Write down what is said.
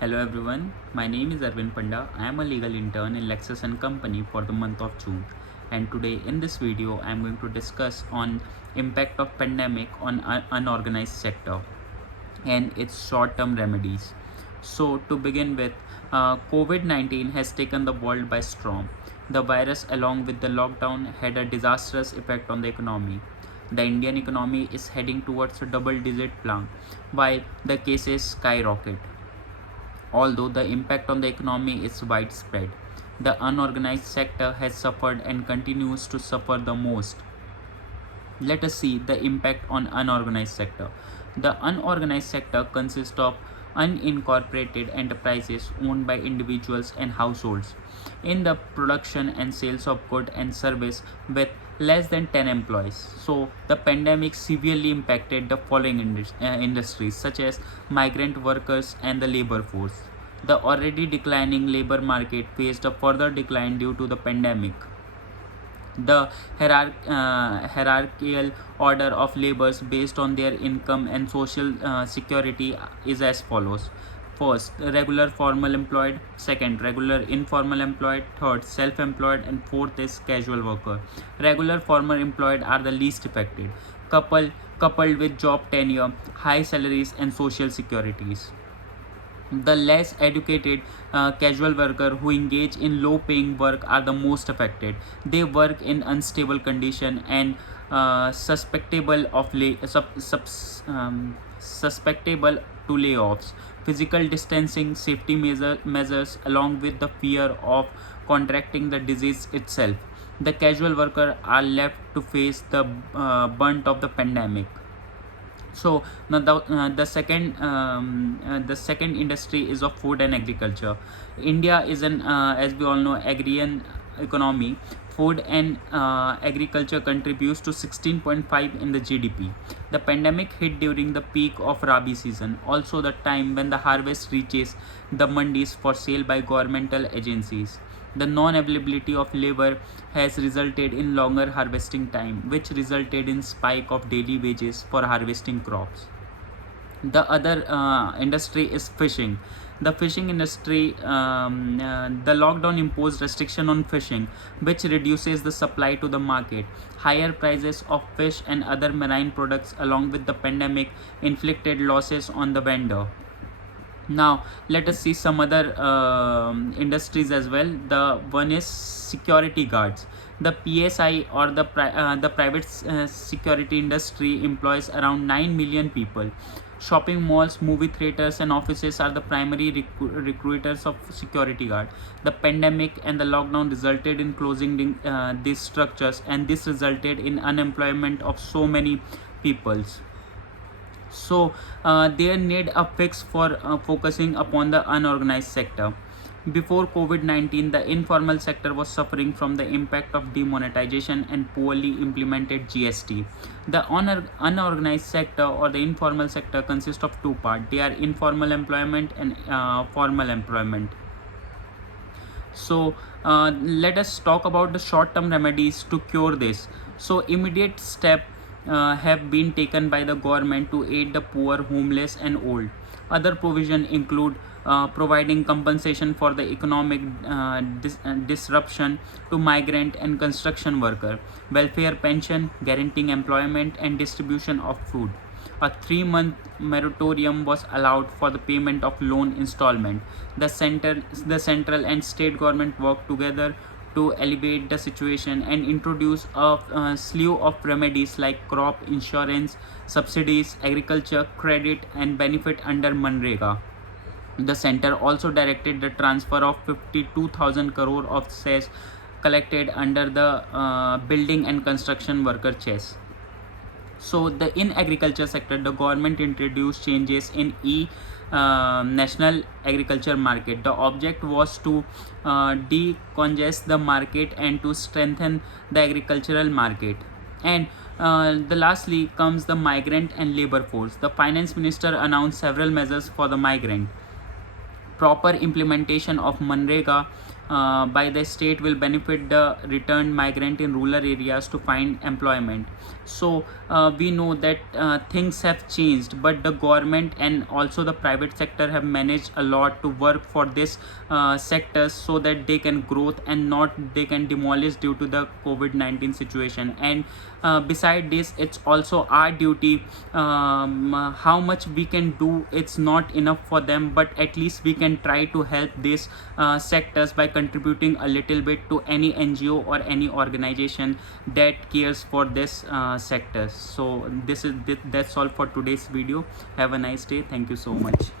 Hello everyone, my name is Arvind Panda. I am a legal intern in LEXIS and Company for the month of June. And today in this video, I am going to discuss on impact of pandemic on unorganized sector and its short-term remedies. So to begin with, COVID-19 has taken the world by storm. The virus along with the lockdown had a disastrous effect on the economy. The Indian economy is heading towards a double-digit plan while the cases skyrocket. Although the impact on the economy is widespread, the unorganized sector has suffered and continues to suffer the most. Let us see the impact on unorganized sector. The unorganized sector consists of unincorporated enterprises owned by individuals and households in the production and sales of goods and service with less than 10 employees. So the pandemic severely impacted the following industries such as migrant workers and the labor force. The already declining labor market faced a further decline due to the pandemic. The hierarchical order of laborers based on their income and social security is as follows. First, regular formal employed. Second, regular informal employed. Third, self-employed. And fourth is casual worker. Regular formal employed are the least affected, coupled with job tenure, high salaries, and social securities. The less educated casual worker who engage in low paying work are the most affected. They work in unstable condition and susceptible susceptible to layoffs. Physical distancing, safety measures along with the fear of contracting the disease itself. The casual worker are left to face the brunt of the pandemic. So now the second industry is of food and agriculture. India is an as we all know agrarian economy. Food and agriculture contributes to 16.5 in the GDP. The pandemic hit during the peak of Rabi season, also the time when the harvest reaches the mandis for sale by governmental agencies. The non-availability of labor has resulted in longer harvesting time, which resulted in spike of daily wages for harvesting crops. The other industry is fishing. The fishing industry, the lockdown imposed restriction on fishing, which reduces the supply to the market. Higher prices of fish and other marine products along with the pandemic inflicted losses on the vendor. Now let us see some other industries as well. The one is security guards. The PSI or the private security industry employs around 9 million people. Shopping malls, movie theaters, and offices are the primary recruiters of security guard. The pandemic and the lockdown resulted in closing these structures, and this resulted in unemployment of so many peoples. So they need a fix for focusing upon the unorganized sector. Before COVID-19, the informal sector was suffering from the impact of demonetization and poorly implemented GST. The unorganized sector or the informal sector consists of two parts. They are informal employment and formal employment. So let us talk about the short-term remedies to cure this. So immediate step have been taken by the government to aid the poor, homeless, and old. Other provisions include providing compensation for the economic disruption to migrant and construction worker, welfare pension, guaranteeing employment and distribution of food. A 3-month moratorium was allowed for the payment of loan installment. The central and state government worked together to alleviate the situation and introduce a slew of remedies like crop insurance, subsidies, agriculture credit, and benefit under Manrega. The center also directed the transfer of 52,000 crore of cess collected under the building and construction worker chess. So in agriculture sector, the government introduced changes in national agriculture market. The object was to decongest the market and to strengthen the agricultural market. And the lastly comes the migrant and labor force. The finance minister announced several measures for the migrant. Proper implementation of Manrega by the state will benefit the returned migrant in rural areas to find employment. So we know that things have changed, but the government and also the private sector have managed a lot to work for this sectors so that they can growth and not they can demolish due to the COVID-19 situation. And beside this, it's also our duty, how much we can do. It's not enough for them, but at least we can try to help these sectors by contributing a little bit to any NGO or any organization that cares for this sectors. So that's all for today's video. Have a nice day. Thank you so much.